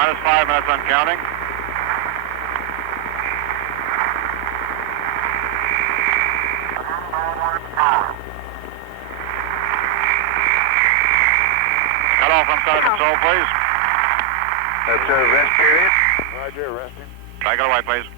Minus 5 minutes on counting. Cut off on side control, please. Observe rest period. Roger, resting. Try go away, please.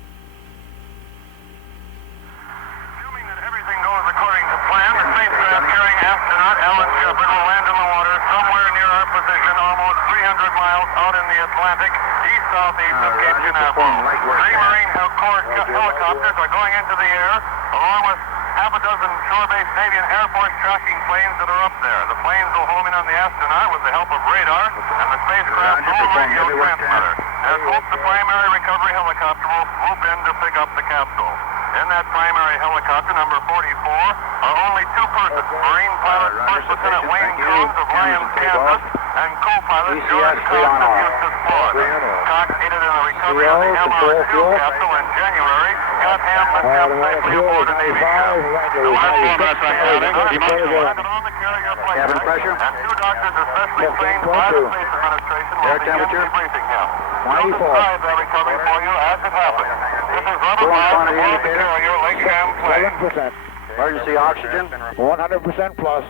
Assuming that everything goes according to plan, the spacecraft carrying astronaut Alan Shepard will land in the water somewhere near our position, almost 300 miles out in the Atlantic, east-southeast of Cape Canaveral. Three Marine Corps helicopters are going into the air, along with half a dozen shore-based Navy and Air Force tracking planes that are up there. The planes will home in on the astronaut with the help of radar and the spacecraft's own radio transmitter. As hope, the primary recovery helicopter will swoop in to pick up the capsule. In that primary helicopter, number 44, are only two persons, Marine pilot First Lieutenant Wayne Coons of Lyons, Kansas, and co-pilot George Cox of Eustis, Florida. Cox aided in the recovery of the MR2 capsule in January, got Ham safely aboard a Navy ship. The last 4 minutes on counting. Landed on the carrier plane. Cabin pressure. And two doctors especially trained by the Space Administration will begin debriefing him. We'll describe that recovery for you as it happens. This is Robert Miles aboard the carrier Lake Champlain. 7%. Emergency oxygen. 100% plus.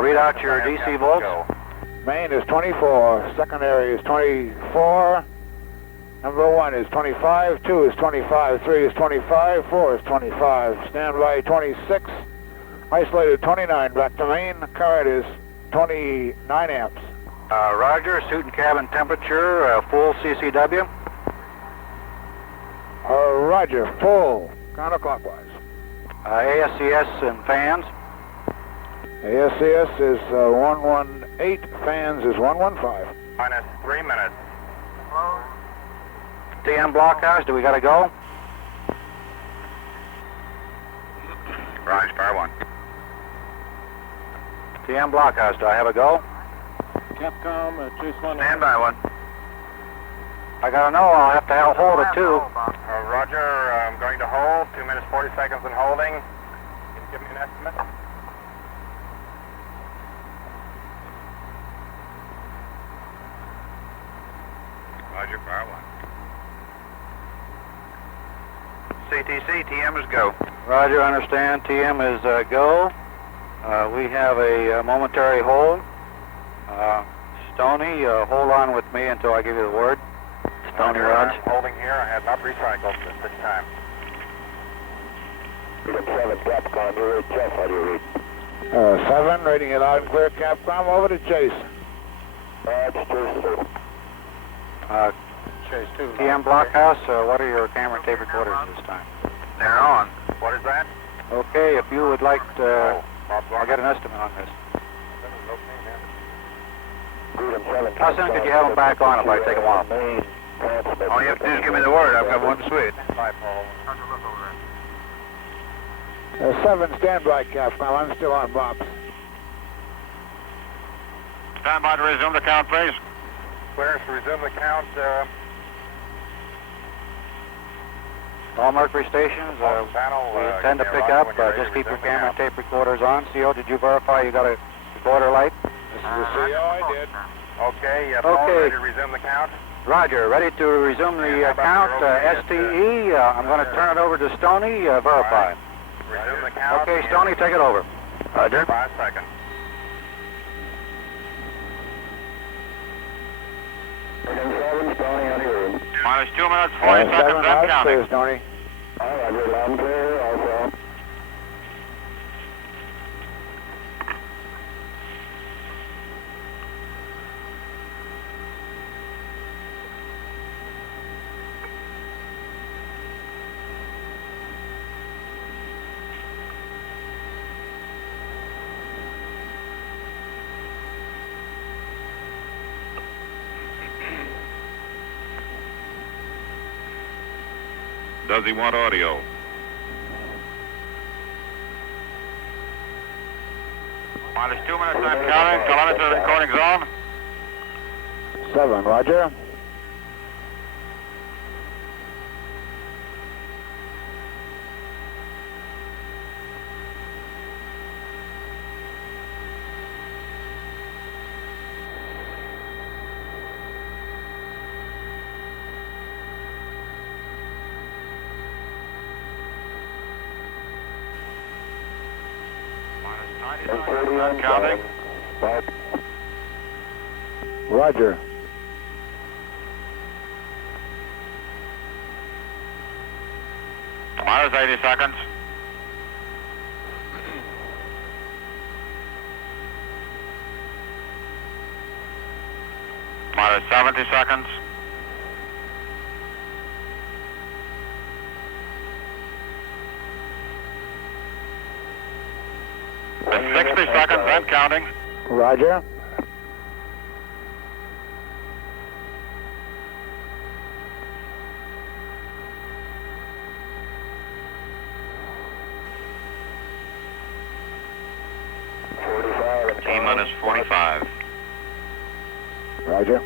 Read out your DC volts. Main is 24. Secondary is 24. Number 1 is 25. 2 is 25. 3 is 25. 4 is 25. Standby 26. Isolated 29. Back to main. Current is 29 amps. Roger. Suit and cabin temperature. Full CCW. Roger. Full. Counterclockwise. ASCS and fans. ASCS is 118. Fans is 115. Minus 3 minutes. TM blockhouse. Do we got to go? Rise, Power 1. TM blockhouse. Do I have a go? Capcom, Chase 1. Stand by 1. I got to know. I'll have to hold it too. Roger, I'm going to hold. 2 minutes, 40 seconds in holding. Can you give me an estimate? Roger, Power 1. CTC, TM is go. Roger, understand. TM is go. We have a momentary hold. Stoney, hold on with me until I give you the word. Stoney, Raj. Holding here. I have not recycled at this time. 7 Capcom, you're Jeff, how do you read? 7, rating it loud and clear. Capcom, over to Chase. It's Chase 2. Chase 2. TM blockhouse, what are your camera tape recorders this time? They're on. What is that? Okay, if you would like to, I'll get an estimate on this. How soon could you have them back on if I take them off? All you have to do is give me the word. I've got one switch. 7, stand by, Capcom. I'm still on box. Stand by to resume the count, please. Clearance to resume the count. All Mercury stations, we intend to pick up. Just keep your camera and tape recorders on. CO, did you verify you got a recorder light? This is the CO, I did. Okay, Paul, ready to resume the count? Roger, ready to resume the count. STE, I'm going to turn it over to Stoney, verify. Resume the count. Okay, Stoney, take it over. Roger. 5 seconds. Minus 2 minutes, 40 seconds, and counting. Clear, Stoney. All right, you're loud and clear, also. Does he want audio? Minus 2 minutes on counting. Telemetry recording zone. 7, roger. I'm counting. Roger. Minus 80 seconds. Minus 70 seconds. It's 60 seconds and counting. Roger. T-minus 45. Roger.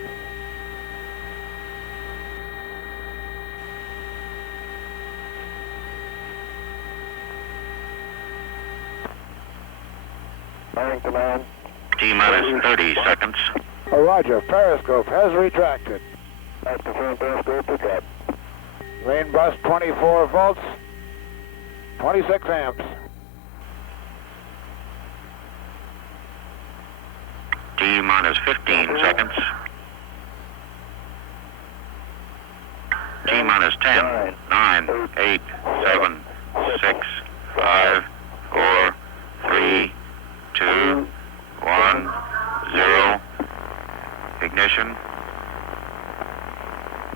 Morning, command. T-minus 30 seconds. Roger. Periscope has retracted. That's confirmed periscope pickup. Main bus 24 volts, 26 amps. T-minus 15 seconds. T-minus 10, 9, 8, 7, 6, 5, 4, 3, 2, 1, 0. Ignition.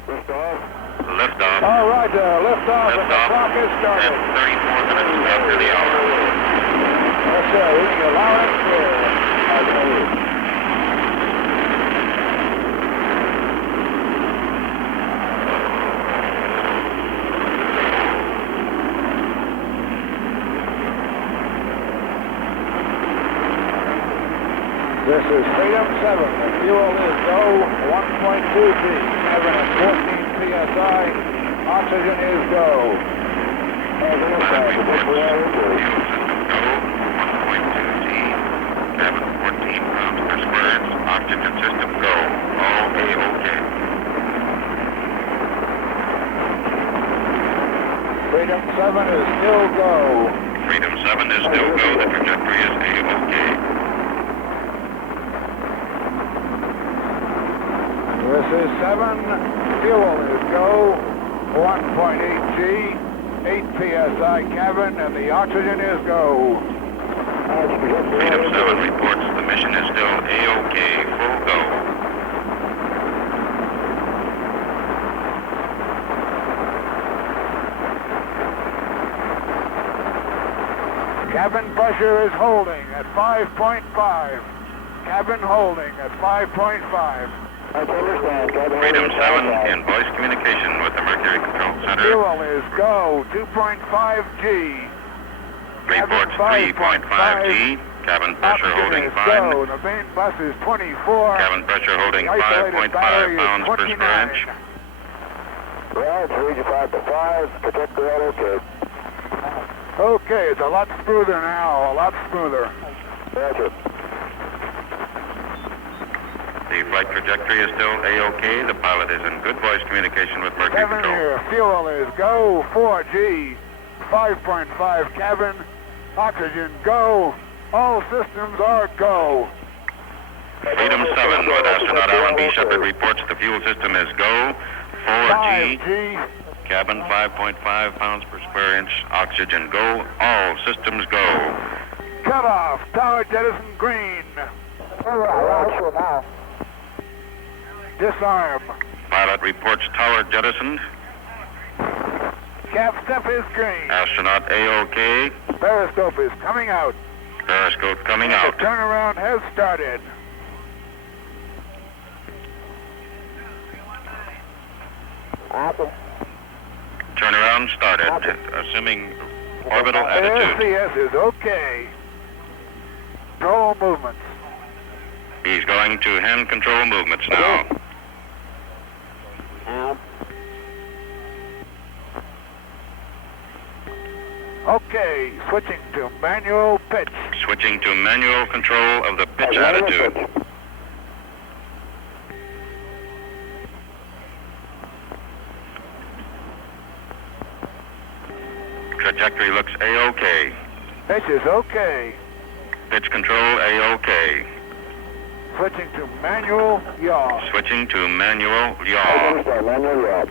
Liftoff. Liftoff. Oh, Roger. Liftoff, and the clock is started. And 34 minutes after the hour. Yes, sir. Reading loud and clear. This is Freedom 7. The fuel is go 1.2 G. Cabin at 14 psi. Oxygen is go. Fuel system go 1.2 G. Cabin 14 pounds per square inch. Oxygen system go. All A-OK. Freedom 7 is still go. Freedom 7 is still go. The trajectory is A-OK. This is 7. Fuel is go 1.8 G. 8 psi cabin, and the oxygen is go. Freedom 7 reports the mission is still A-OK. Full go. Cabin pressure is holding at 5.5. Cabin holding at 5.5. Freedom 7 in voice communication with the Mercury Control Center. Fuel is go 2.5 G. Reports 3.5 G. Cabin pressure holding 5. Go. The main bus is 24. Cabin pressure holding Isolated 5.5 battery is pounds per square inch. Well, it's read you 5 to 5. Protect the okay. Okay, it's a lot smoother now, a lot smoother. Roger. The flight trajectory is still A-OK. The pilot is in good voice communication with Mercury 7 Control. here. Fuel is go 4G. 5.5 cabin. Oxygen go. All systems are go. Freedom 7 with astronaut Alan B. Shepard reports the fuel system is go. 4G. 5G. Cabin 5.5 pounds per square inch. Oxygen go. All systems go. Cut off. Tower jettison green. Disarm. Pilot reports tower jettisoned. Cap step is green. Astronaut A-OK. Periscope is coming out. Periscope coming The out. turnaround has started. Turnaround started. Assuming orbital attitude. SCS is okay. Control movements. He's going to hand control movements now. Okay, switching to manual pitch. Switching to manual control of the pitch attitude. Trajectory looks A-OK. Pitch is okay. Pitch control A-OK. Switching to manual yaw. Switching to manual yaw. Manual yaw.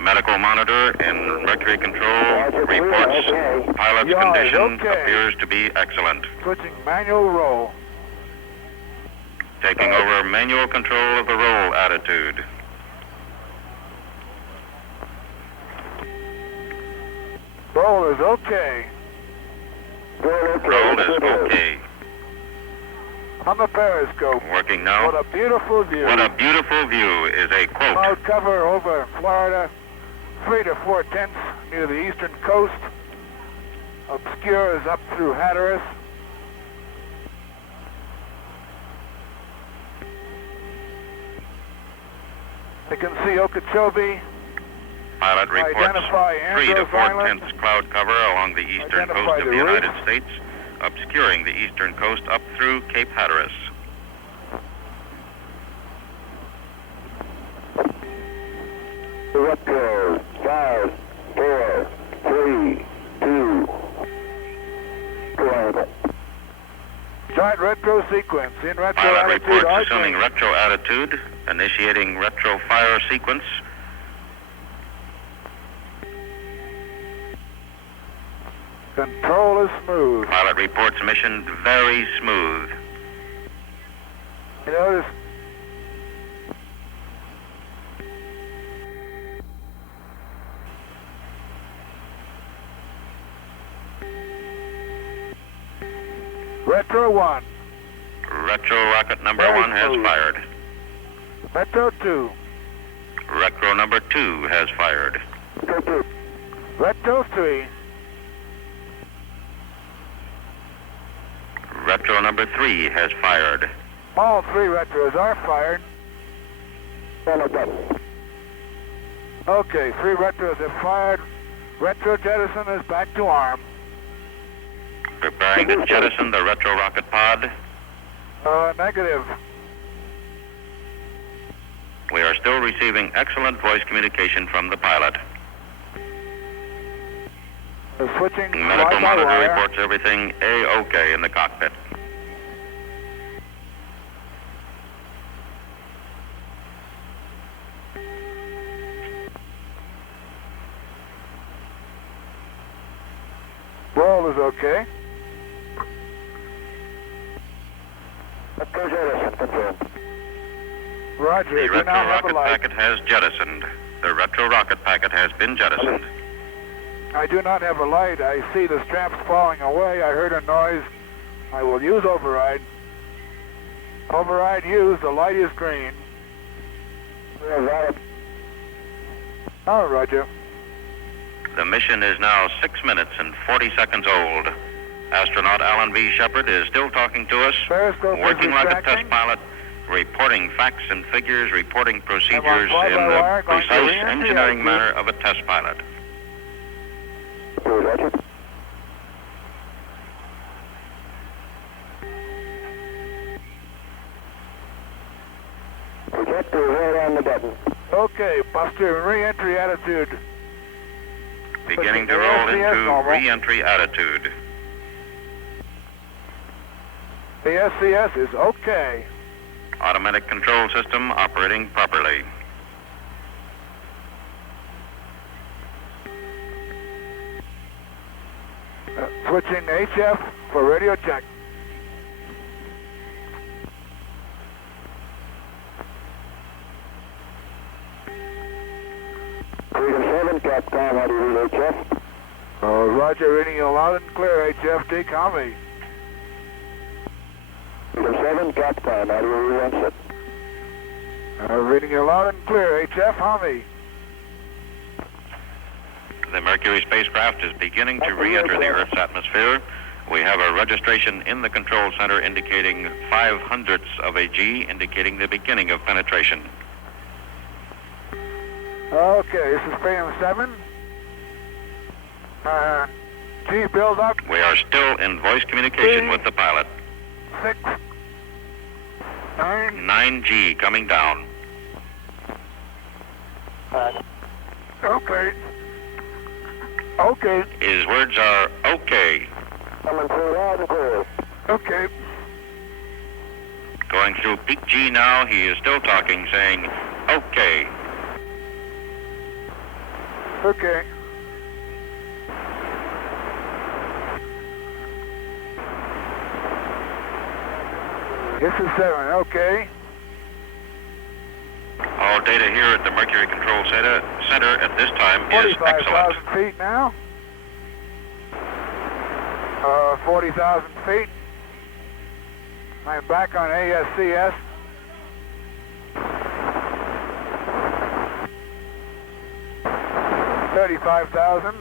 Medical monitor in Mercury control reports pilot's Yaw is condition okay. appears to be excellent. Switching manual roll. Taking over manual control of the roll attitude. Roll is okay. Roll is okay. On the periscope. Working now. What a beautiful view. What a beautiful view is a quote. Cloud cover over Florida. 3 to 4/10 near the eastern coast. Obscures up through Hatteras. You can see Okeechobee. Pilot reports Identify 3 to Andros 4 Island. tenths cloud cover along the eastern Identify coast of the the United route. States, obscuring the eastern coast up through Cape Hatteras. Retro, 5, 4, 3, 2, go. Giant retro sequence in retro Pilot attitude. reports arcing. assuming retro attitude, initiating Retrofire sequence. Control is smooth. Pilot reports mission very smooth. You notice Retro 1, Retro rocket number Very 1 has smooth. fired. Retro 2, Retro number 2 has fired. Retro 3, Retro number 3 has fired. all 3 retros are fired. Okay, 3 retros have fired. Retro jettison is back to arm. Preparing to jettison the retro rocket pod. Negative. We are still receiving excellent voice communication from the pilot. Switching Medical fly by monitor wire. reports everything A-OK in the cockpit. Roll is okay. Roger, The you retro now have a rocket light. packet has jettisoned. The retro rocket packet has been jettisoned. I do not have a light. I see the straps falling away. I heard a noise. I will use override. Override used. The light is green. Oh, Roger. The mission is now 6 minutes and 40 seconds old. Astronaut Alan B. Shepard is still talking to us, Periscope is working like a retracting. test pilot, reporting facts and figures, reporting procedures in fly-by-wire, the going to precise reentry engineering attitude. manner of a test pilot. Projector right on the button. Okay, Buster, re-entry attitude. Beginning to the roll SCS into normal. re-entry attitude. The SCS is okay. Automatic control system operating properly. Switching HF for radio check. Freedom 7, Capcom, how do you read HF? Roger, reading you loud and clear, HF, decom me. Freedom 7, Capcom, how do you read onset? Reading you loud and clear, HF, Hummy. The Mercury spacecraft is beginning to re-enter the Earth's atmosphere. We have a registration in the control center indicating 0.05 of a G, indicating the beginning of penetration. Okay, this is Freedom 7. G build up, We are still in voice communication with the pilot. 6, 9, 9G coming down. Okay. Okay. His words are okay. Coming through loud and clear. Okay. Going through peak G now, he is still talking, saying, okay. Okay. This is 7, okay. All data here at the Mercury Control Center at this time is 45,000 excellent. feet now. 40,000 feet. I'm back on ASCS. $35,000.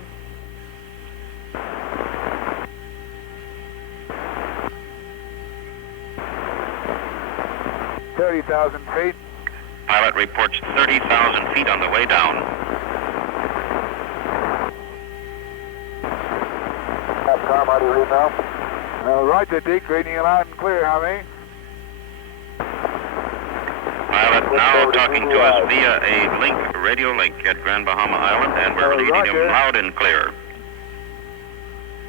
feet. Pilot reports 30,000 feet on the way down. Capcom, how do you read now? Roger, Deke, reading you loud and clear, Javi. Pilot now talking to us via a radio link at Grand Bahama Island, and we're reading him loud and clear.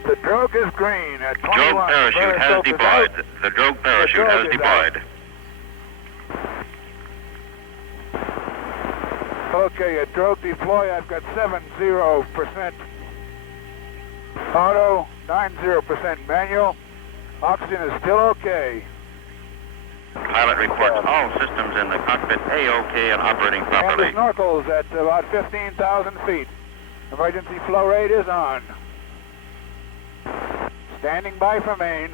The drogue is green at 21. Drogue parachute has deployed. The drogue parachute has deployed. Okay, at drogue deploy, I've got 70% auto, 90% manual. Oxygen is still okay. Pilot reports all systems in the cockpit A-OK and operating And properly. the snorkel's at about 15,000 feet. Emergency flow rate is on. Standing by for main.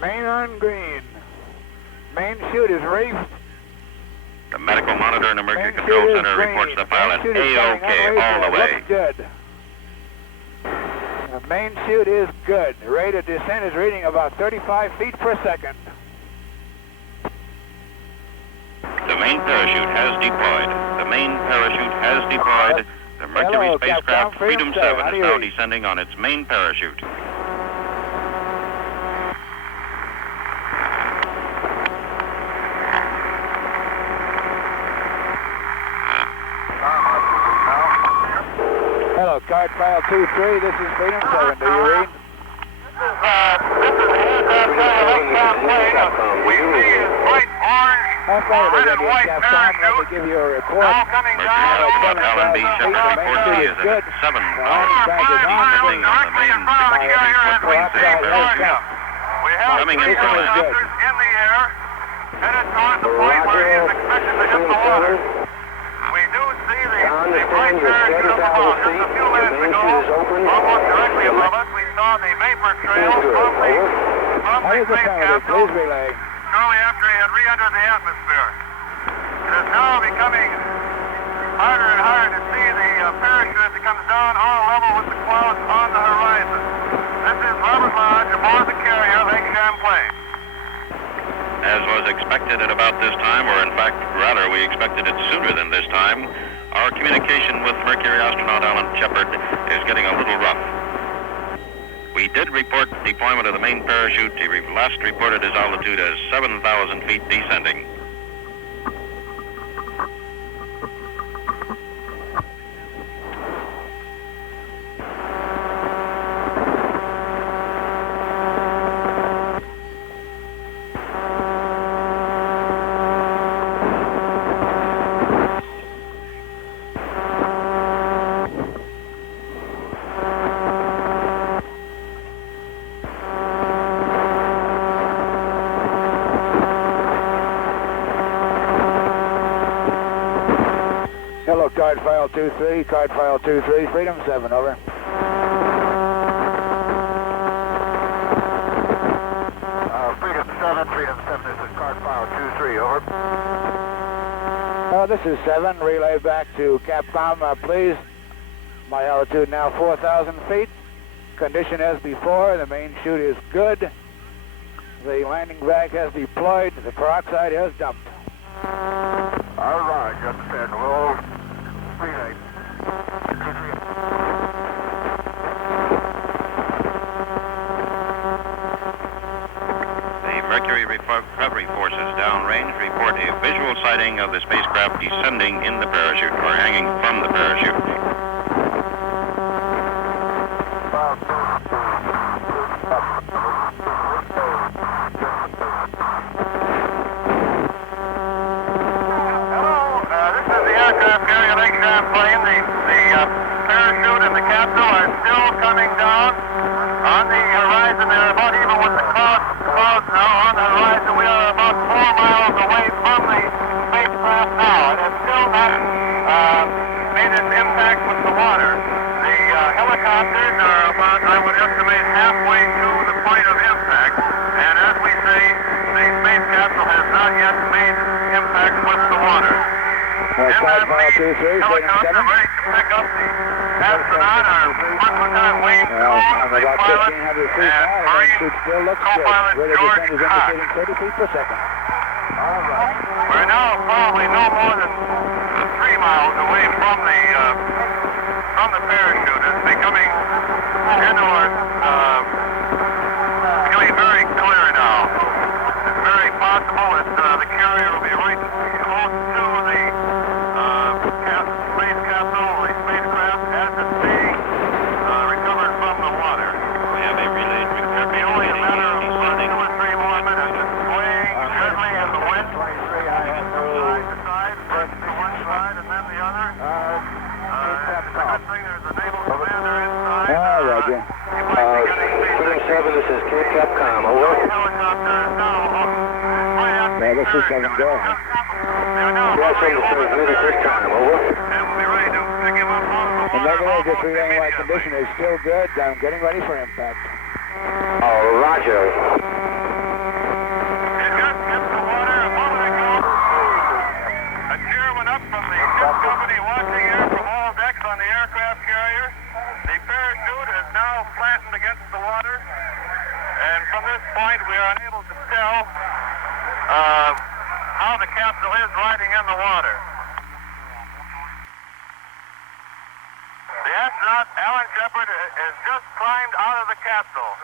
Main on green. Main chute is reefed. The medical monitor in the Mercury Main Control chute is Center green. reports the Main pilot chute is coming A-OK unreefed. all the It way. looks good. The main chute is good. The rate of descent is reading about 35 feet per second. The main parachute has deployed. The main parachute has deployed. The Mercury Hello, spacecraft Capcom, Freedom 7 How do is you now read? descending on its main parachute. Hello, card file 23. This is Freedom 7. Do you read? This is the aircraft carrier plane. We see his bright orange How far or did red and you white get, Capcom? Let me parachute give you a report. now coming Mercury down astronaut over Alan B. the Shepard main reports he chute is is good. at 7,000 Back feet is on. descending on the directly in main front of the carrier as we Peroxide see is Georgia. up. We have Coming three in from land. helicopters in the air, headed towards the point where he is expected to hit the water. We do see the bright parachute up above. Just a few minutes ago, almost directly above us, we saw the vapor trail from the How is the space penalty? capsule Please relay. shortly after he had re-entered the atmosphere. It is now becoming harder and harder to see the parachute as it comes down all level with the clouds on the horizon. This is Robert Lodge aboard the carrier Lake Champlain. As was expected at about this time, or in fact, rather, we expected it sooner than this time, our communication with Mercury astronaut Alan Shepard is getting a little rough. We did report deployment of the main parachute. He last reported his altitude as 7,000 feet descending. Hello, card file 23. Card file 23. Freedom 7, over. Freedom 7, this is card file 23, over. This is 7. Relay back to Capcom, please. My altitude now 4,000 feet. Condition as before. The main chute is good. The landing bag has deployed. The peroxide has dumped. All right, understand. We'll relay. The Mercury recovery forces downrange report a visual sighting of the spacecraft descending in the parachute or hanging from the parachute. Aircraft carrier Lake Champlain, the parachute and the capsule are still coming down on the horizon. They're about even with the clouds now on the horizon. We are about 4 miles away from the spacecraft now. It has still not made its impact with the water. The helicopters are about, I would estimate, halfway to the point of impact. And as we say, the space capsule has not yet made impact with the water. In that lead helicopter ready to pick up the astronaut are first-time Wayne Coon, the pilot, and Marine co-pilot George Cox. We're now probably no more than 3 miles away from the parachute. It's becoming becoming very clear now. It's very possible that the carrier will be right close to the space capsule, the spacecraft, as it's being recovered from the water. We have a relayed report. It'll be only a matter of 2 or 3 more minutes. It's swaying gently in the wind, side to side, first to one side and then the other. It's a good thing there's a naval commander inside. Roger. Signal 7, this is Cape Capcom, over. Helicopter is now Yeah, this is 7, go ahead. Yeah, Signal 7, mid at this time, over. And we'll be ready to pick him up on the And water. negative, just relaying my condition is still good. I'm getting ready for impact. Oh, roger. It just hit the water a moment ago. A cheer went up from the ship company watching here from all decks on the aircraft carrier. The parachute is now flattened against the water. And from this point, we are unable to tell how the capsule is riding in the water. The astronaut, Alan Shepard, has just climbed out of the capsule.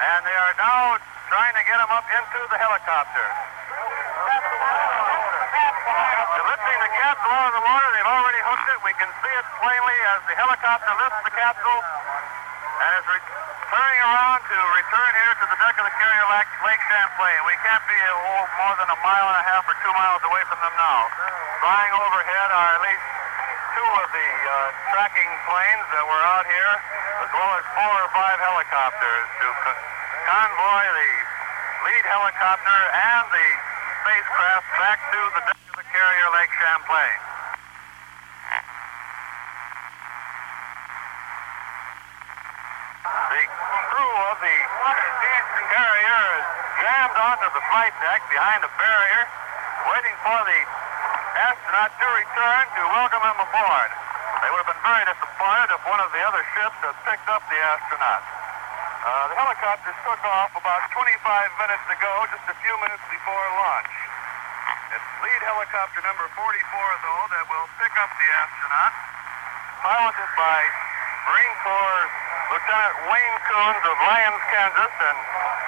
And they are now trying to get him up into the helicopter. They're lifting the capsule out of the water. They've already hooked it. We can see it plainly as the helicopter lifts the capsule and is turning around to return here to the deck of the carrier Lake Champlain. We can't be more than 1.5 miles or 2 miles away from them now. Flying overhead are at least 2 of the tracking planes that were out here, as well as 4 or 5 helicopters to convoy the lead helicopter and the spacecraft back to the deck of the carrier Lake Champlain. The crew of the carrier is jammed onto the flight deck behind a barrier, waiting for the astronaut to return to welcome him aboard. They would have been very disappointed if one of the other ships had picked up the astronaut. The helicopters took off about 25 minutes ago, just a few minutes before launch. It's lead helicopter number 44, though, that will pick up the astronaut, piloted by Marine Corps Lieutenant Wayne Coons of Lyons, Kansas, and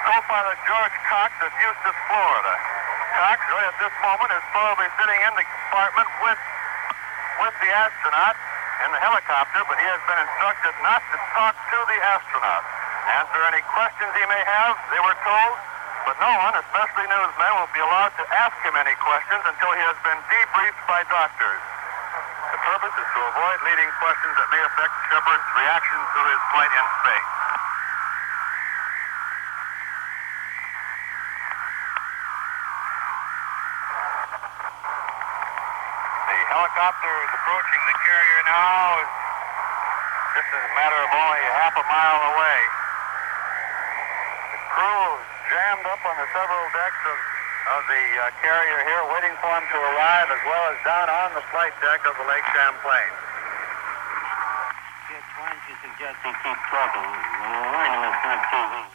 co-pilot George Cox of Eustis, Florida. Cox, right at this moment, is probably sitting in the compartment with the astronaut in the helicopter, but he has been instructed not to talk to the astronaut. Answer any questions he may have, they were told, but no one, especially newsmen, will be allowed to ask him any questions until he has been debriefed by doctors. The purpose is to avoid leading questions that may affect Shepard's reaction to his flight in space. The helicopter is approaching the carrier now. Just a matter of only half a mile away. The crew is jammed up on the several decks of the carrier here, waiting for him to arrive, as well as down on the flight deck of the Lake Champlain. Why don't you suggest he keep talking? It's not TV.